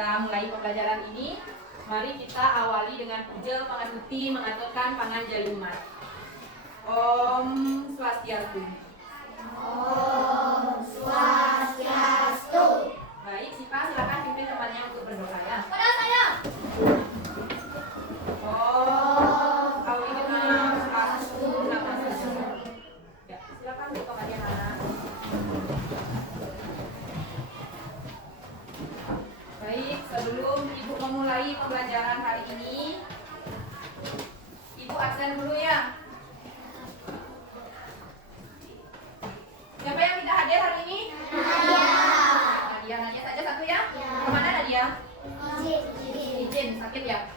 kita mulai pembelajaran ini, mari kita awali dengan puja pangastuti mengaturkan panganjali umat. Om Swastiastu. Om Swastiastu. Baik, Sipa silakan pimpin temannya untuk berdoa ya. Pada saya. Om Swastiastu. Ya, silakan buka kalian anak. Baik, sebelum Ibu memulai pembelajaran hari ini, Ibu absen dulu ya. Siapa yang tidak hadir hari ini? Nadia saja satu ya? Kemana Nadia? Izin, sakit ya?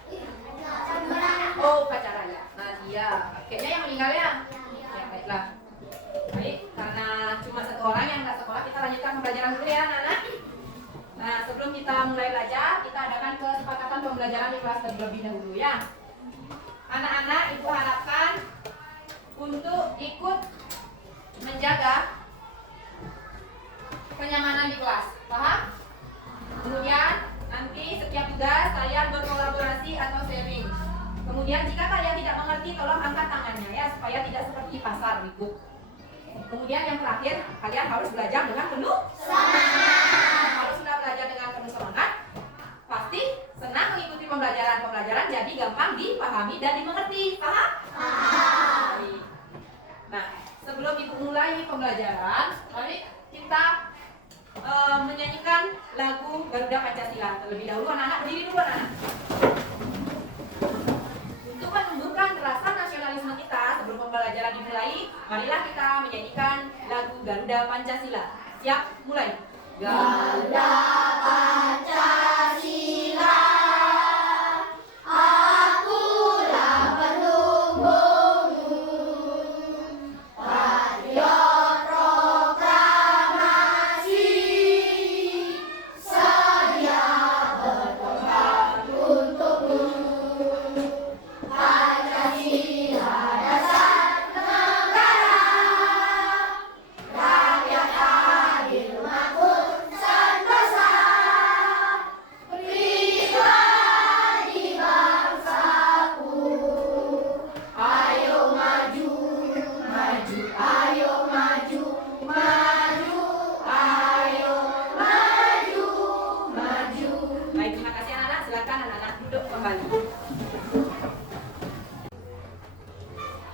Oh, upacara ya. Nadia, kayaknya yang meninggal ya? Ya, baiklah. Baik, karena cuma satu orang yang nggak sekolah, kita lanjutkan pembelajaran dulu ya anak-anak. Nah, sebelum kita mulai belajar, kita adakan kesepakatan pembelajaran di kelas terlebih dahulu ya. Anak-anak, Ibu harapkan untuk ikut menjaga kenyamanan di kelas, paham? Kemudian nanti setiap tugas kalian berkolaborasi atau sharing. Kemudian jika kalian tidak mengerti, tolong angkat tangannya ya, supaya tidak seperti pasar ikut. Kemudian yang terakhir, kalian harus belajar dengan penuh semangat. Kalau sudah belajar dengan penuh semangat, pasti senang mengikuti pembelajaran jadi gampang dipahami dan dimengerti, paham? Paham. Nah, sebelum Ibu mulai pembelajaran, mari kita menyanyikan lagu Garuda Pancasila. Terlebih dahulu anak-anak berdiri dulu anak-anak. Untuk menumbuhkan rasa nasionalisme kita sebelum pembelajaran dimulai, marilah kita menyanyikan lagu Garuda Pancasila. Siap? Mulai. Garuda Pancasila.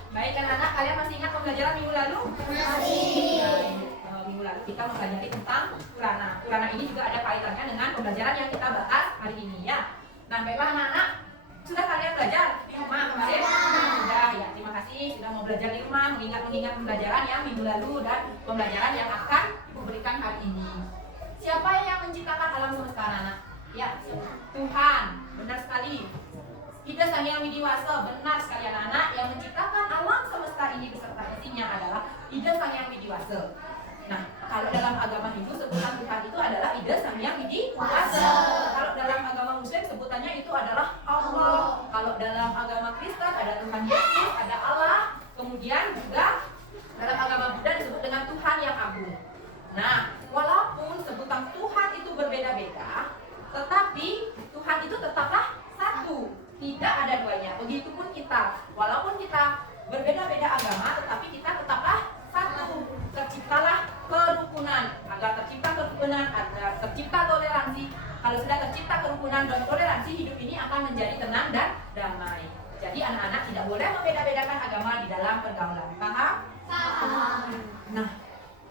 Baik anak-anak, kalian masih ingat pembelajaran minggu lalu? Masih. Minggu lalu kita mempelajari tentang Purana. Purana ini juga ada kaitannya dengan pembelajaran yang kita bahas hari ini ya. Nah, baiklah anak-anak, sudah kalian belajar di rumah kemarin? Sudah ya, terima kasih sudah mau belajar di rumah, mengingat pembelajaran yang minggu lalu dan pembelajaran yang akan Ibu berikan hari ini. Siapa yang menciptakan alam semesta anak-anak? Ya, Tuhan. Benar sekali. Ida Sang Hyang Widiwasa, benar sekali anak-anak, yang menciptakan alam semesta ini beserta isinya adalah Ida Sang Hyang Widiwasa. Nah, kalau dalam agama Hindu sebutan Tuhan itu adalah Ida Sang Hyang Widiwasa. Kalau dalam agama Muslim sebutannya itu adalah Allah. Kalau dalam agama Kristen ada Tuhan Yesus, ada Allah. Kemudian juga dalam agama Buddha disebut dengan Tuhan yang agung. Nah, walaupun sebutan Tuhan itu berbeda-beda, tetapi Tuhan itu tetaplah satu. Tidak ada duanya. Begitupun kita, walaupun kita berbeda-beda agama, tetapi kita tetaplah satu. Terciptalah kerukunan. Agar tercipta kerukunan, agar tercipta toleransi. Kalau sudah tercipta kerukunan dan toleransi, hidup ini akan menjadi tenang dan damai. Jadi anak-anak tidak boleh membeda-bedakan agama di dalam pergaulan. Paham? Paham. Nah,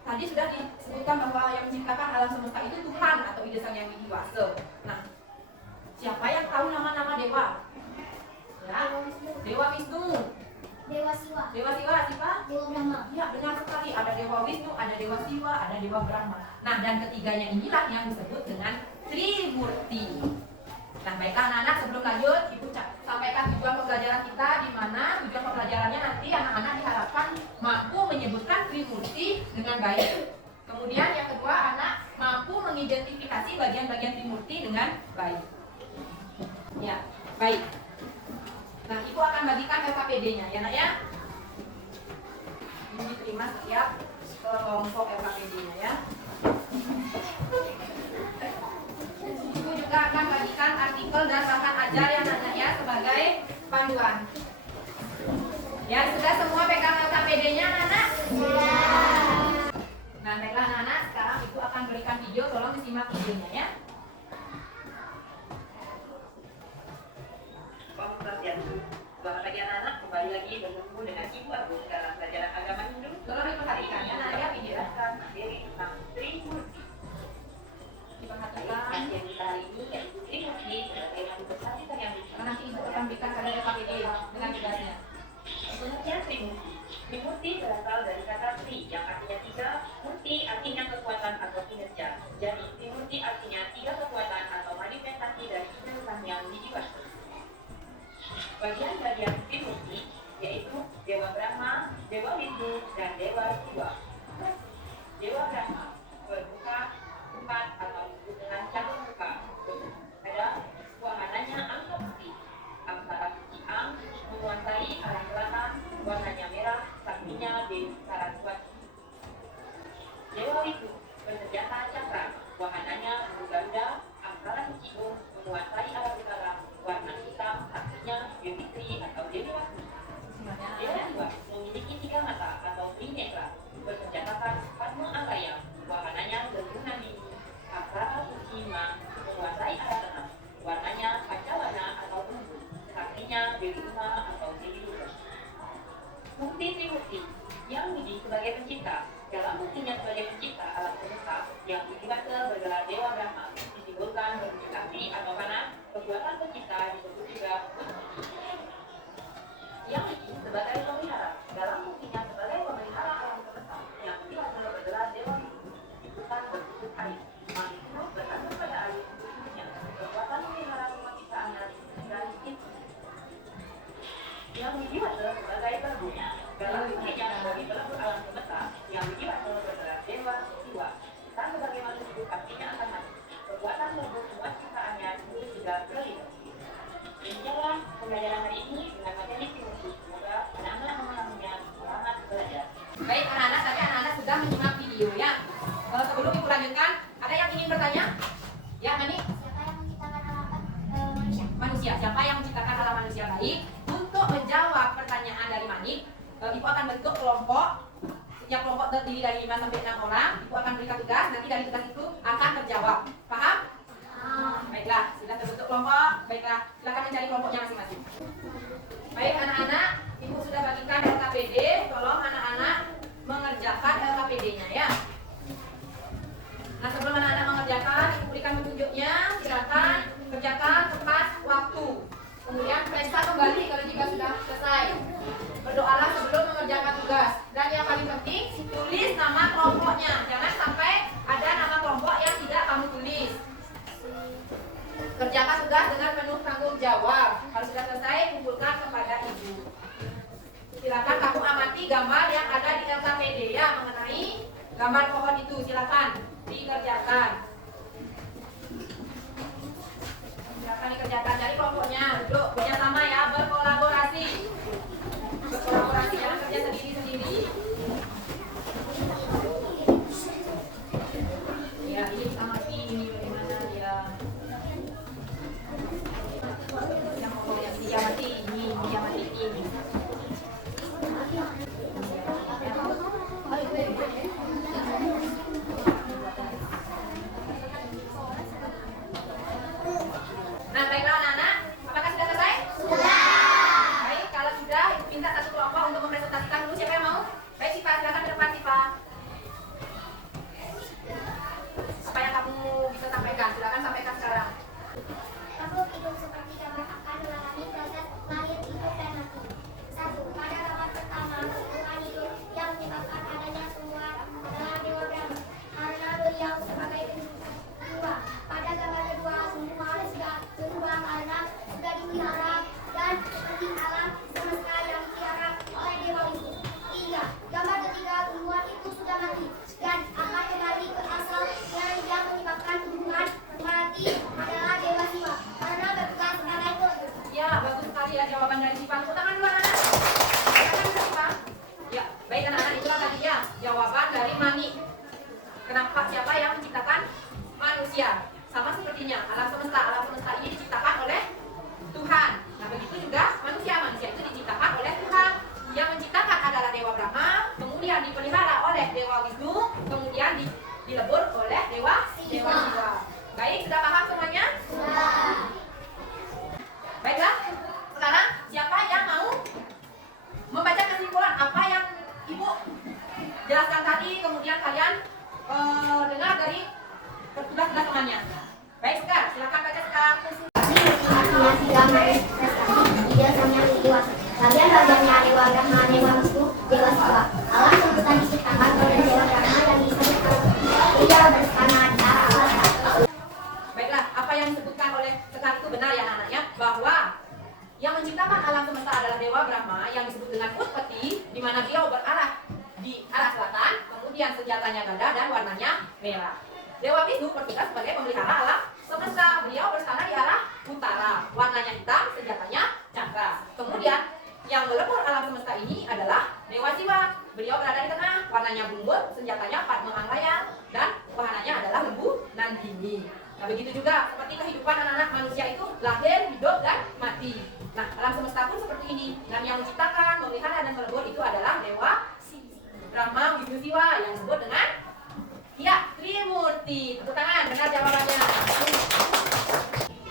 tadi sudah disebutkan bahwa yang menciptakan alam semesta itu Tuhan atau Ida Sang Hyang Widiwasa. Nah, siapa yang tahu nama-nama dewa? Ya, Dewa Wisnu, Dewa Siwa. Dewa Siwa, siapa? Dewa Brahma. Ya, benar sekali. Ada Dewa Wisnu, ada Dewa Siwa, ada Dewa Brahma. Nah, dan ketiganya inilah yang disebut dengan Trimurti. Nah, baiklah anak-anak, sebelum lanjut, Ibu sampaikan tujuan pembelajaran kita, di mana tujuan pembelajarannya nanti anak-anak diharapkan mampu menyebutkan Trimurti dengan baik. Kemudian yang kedua, anak mampu mengidentifikasi bagian-bagian Trimurti dengan baik. Ya, baik. Nah, Ibu akan bagikan LKPD-nya ya nak ya. Ini diterima setiap kelompok LKPD-nya ya. Ibu juga juga akan bagikan artikel dan bahan ajar yang nanya ya sebagai panduan. Ya, sudah semua pegang LKPD-nya anak-anak? Nah, baiklah anak-anak, sekarang Ibu akan berikan video, tolong disimak videonya ya. Selamat pagi anak-anak, kembali lagi bertemu dengan Ibu Agus dalam pelajaran agama Hindu. Tolong diperhatikan ya, nah ya video. Dari tentang Trimurti. Diperhatikan. Yang kita hari ini yaitu Trimurti sebagai manifestasi yang Karena nanti Ibu akan berikan pada LKPD dengan tugasnya. Pengertian Trimurti. Trimurti berasal dari kata Tri yang artinya tiga, Murti artinya kekuatan atau kinerja. Jadi Trimurti artinya tiga kekuatan atau manifestasi dari kinerja yang dijiwaskan. Bagian-bagian Trimurti yaitu Dewa Brahma, Dewa Wisnu, dan Dewa Siwa. Dewa Brahma bermuka empat atau disebut dengan catur muka. Ada wahananya angka putih, aksara suci Ang, menguasai arah selatan, warnanya merah, saktinya Dewi Saraswati. Dewa Wisnu bersenjata cakra, wahananya Garuda, aksara suci Om, menguasai arah utara, warna hitam, saktinya Dewi Sri atau Dewi Wasmi. Dewa Siwa memiliki tiga mata atau trinektra, bersenjatakan Padma Angkaya, wahananya Gerunandi, aksara suci Ma, menguasai arah tengah, warnanya pancawarna atau ungu, saktinya Dewi Uma atau Dewi Durga. Mukti Trimurti yang diuji sebagai pencipta, dalam buktinya sebagai pencipta alam semesta yang dibaca bergelar Dewa Brahma, disimbolkan berwujud api atau panas, kekuatan pencipta disebut juga Mukti. Yang diuji sebagai pemelihara, dalam buktinya sebagai pemelihara alam semesta yang dibaca bergelar Dewa Wisnu, disebutkan berwujud air. Manusia berasal pada air khususnya, kekuatan memelihara semua ciptaannya dari itu. Yang dibaca sebagai perbunya, dalam buktinya sebagai pelebur alam semesta yang dibaca bergelar Dewa Siwa. Dan sebagai manusia artinya akan mati. Kekuatan melebur semua ciptaannya itu juga berlipat. Demikianlah pembelajaran hari ini dengan materi Trimurti. Semoga anak-anak memahaminya. Selamat belajar. Baik anak-anak, tadi anak-anak sudah menyimak video ya. Sebelum Ibu lanjutkan, ada yang ingin bertanya? Ya, Mani? Siapa yang menciptakan alam manusia? Manusia, siapa yang menciptakan alam manusia? Baik, untuk menjawab pertanyaan dari Mani, Ibu akan bentuk kelompok. Setiap kelompok terdiri dari 5 sampai 6 orang. Ibu akan berikan tugas, nanti dari tugas itu akan terjawab. Paham? Baiklah, sudah terbentuk kelompok. Baiklah, silakan mencari kelompoknya masing-masing. Baik anak-anak, Ibu sudah bagikan LKPD. Tolong anak-anak mengerjakan LKPD-nya ya. Nah, sebelum anak-anak mengerjakan, Ibu berikan petunjuknya. Silakan kerjakan tepat waktu. Kemudian periksa kembali kalau jika sudah selesai. Berdoalah sebelum mengerjakan tugas. Dan yang paling penting, tulis nama kelompoknya. Jangan sampai ada nama kelompok yang tidak kamu tulis. Kerjakan tugas dengan penuh tanggung jawab. Kalau sudah selesai, kumpulkan kepada Ibu. Silakan kamu amati gambar yang ada di LKPD ya mengenai gambar pohon itu. Silakan dikerjakan. Silakan dikerjakan dari kelompoknya. Duduk bersama ya, berkolaborasi. Berkolaborasi, jangan kerja sendiri-sendiri. Ya, ini amati ini bagaimana dia. Yang pokok yang diamati ini, diamati ini. Nah, baiklah anak-anak, apakah sudah selesai? Sudah. Baik, kalau sudah, Ibu minta satu kelompok untuk mempresentasikan dulu. Siapa yang mau? Baik, Sipa, silakan ke depan, Sipa. Apa yang kamu bisa sampaikan? Silakan sampaikan sekarang. Makhluk hidup seperti gambar akan mengalami proses lahir, hidup, dan mati. 1. Pada gambar pertama, tumbuhan hidup yang menyebabkan adanya tumbuhan adalah Dewa Brahma, karena beliau sebagai pencipta. 2. Pada gambar kedua, tumbuhan sudah berubah karena sudah dipelihara dan seperti alam semesta yang dipelihara oleh Dewa Wisnu. 3. Gambar ketiga, tumbuhan itu sudah mati dan akan kembali ke asal yang menyebabkan tumbuhan mati adalah Dewa Siwa karena bertugas sebagai pelebur. Ya, bagus sekali ya jawaban dari Sipa. Tepuk tangan dulu anak-anak. Silakan bisa Sipa. Ya, baik anak-anak, itulah tadi ya jawaban dari Mani. Kenapa siapa yang menciptakan manusia? sama sepertinya alam semesta. Alam semesta ini diciptakan oleh Tuhan. Nah, begitu juga manusia. Manusia itu diciptakan oleh Tuhan. Yang menciptakan adalah Dewa Brahma, kemudian dipelihara oleh Dewa Wisnu, kemudian dilebur oleh Dewa Siwa. Baik, sudah paham semuanya? Sudah. Baiklah, sekarang siapa yang mau membaca kesimpulan apa yang Ibu jelaskan tadi, kemudian kalian dengar dari tugas-tugas temannya. Baik, Sekar, silakan baca Sekar. Bagian-bagiannya Dewa Brahma, Dewa Wisnu, Dewa Siwa. Alam semesta diciptakan oleh Dewa Brahma yang disebut Dia bersama di arah selatan. Baiklah, apa yang disebutkan oleh Sekar itu benar ya anak-anaknya, bahwa yang menciptakan alam semesta adalah Dewa Brahma yang disebut dengan Utpati, di mana beliau berarah di arah selatan, kemudian senjatanya gada dan warnanya merah. Dewa Wisnu bertugas sebagai pemelihara alam semesta, beliau bersana di arah utara, warnanya hitam, senjatanya cakra. Kemudian yang melebur alam semesta ini adalah Dewa Siwa, beliau berada di tengah, warnanya bumbut, senjatanya Padma Anglayang, dan wahananya adalah lembu Nandini. Nah, begitu juga seperti kehidupan anak-anak manusia itu lahir, hidup, dan mati. Nah, alam semesta pun seperti ini. Dan yang menciptakan, memelihara, dan melebur itu adalah Dewa Brahma, Wisnu, Siwa yang disebut dengan Trimurti. Tepuk tangan, benar jawabannya.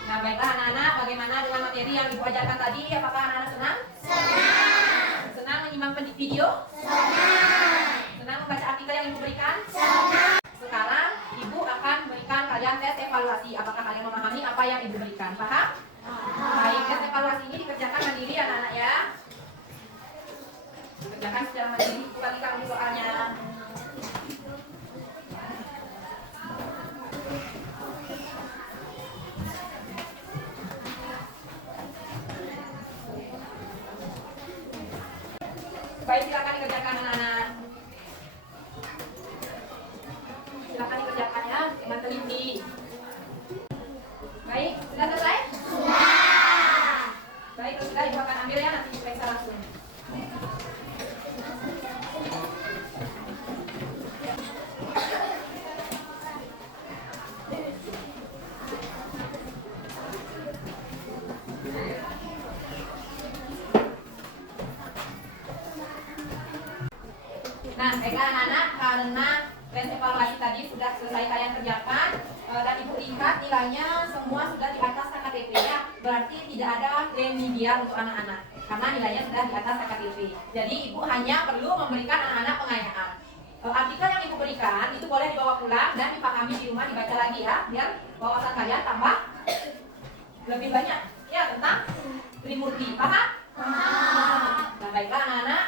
Nah, baiklah anak-anak, bagaimana dengan materi yang Ibu ajarkan tadi? Apakah anak-anak senang? Senang. Senang menyimak video? Senang. Senang membaca artikel yang Ibu berikan? Senang. Sekarang Ibu akan berikan kalian tes evaluasi. Apakah kalian memahami apa yang Ibu berikan? Paham? Baik, tes evaluasi ini dikerjakan mandiri anak-anak ya. Dikerjakan secara mandiri, bukan kita untuk soalnya. Baik, silakan dikerjakan anak-anak. Silakan dikerjakan ya dengan teliti. Baik, sudah selesai? Sudah. Baik, kalau sudah Ibu akan ambil ya, nanti diperiksa langsung. Nah, baiklah anak-anak, karena tes evaluasi tadi sudah selesai kalian kerjakan dan Ibu lihat nilainya semua sudah di atas KKTP ya. Berarti tidak ada remedial untuk anak-anak karena nilainya sudah di atas KKTP. Jadi Ibu hanya perlu memberikan anak-anak pengayaan. Artikel yang Ibu berikan itu boleh dibawa pulang dan dipahami di rumah, dibaca lagi ya, biar wawasan kalian tambah lebih banyak ya tentang Trimurti. Paham? Nah, baiklah anak-anak,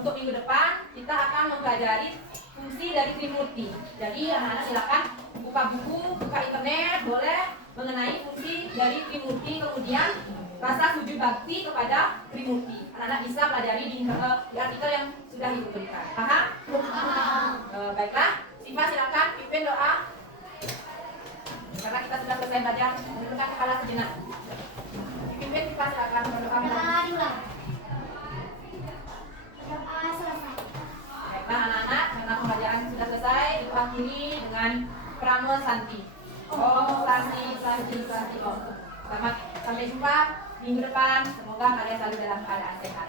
untuk minggu depan kita akan mempelajari fungsi dari Trimurti. Jadi anak-anak silakan buka buku, buka internet, boleh mengenai fungsi dari Trimurti, kemudian rasa sujud bakti kepada Trimurti. Anak-anak bisa pelajari di artikel yang sudah Ibu berikan. Paham? Baiklah, Siva silakan pimpin doa. Karena kita sudah selesai belajar, menundukkan kepala sejenak. Pimpin Siva silakan berdoa. Marilah. Doa selesai. Baiklah anak-anak, karena pembelajaran sudah selesai, Ibu akhiri dengan Pramo Santi. Om Santi, Santi, Santi Om. Selamat sampai jumpa minggu depan. Semoga kalian selalu dalam keadaan sehat.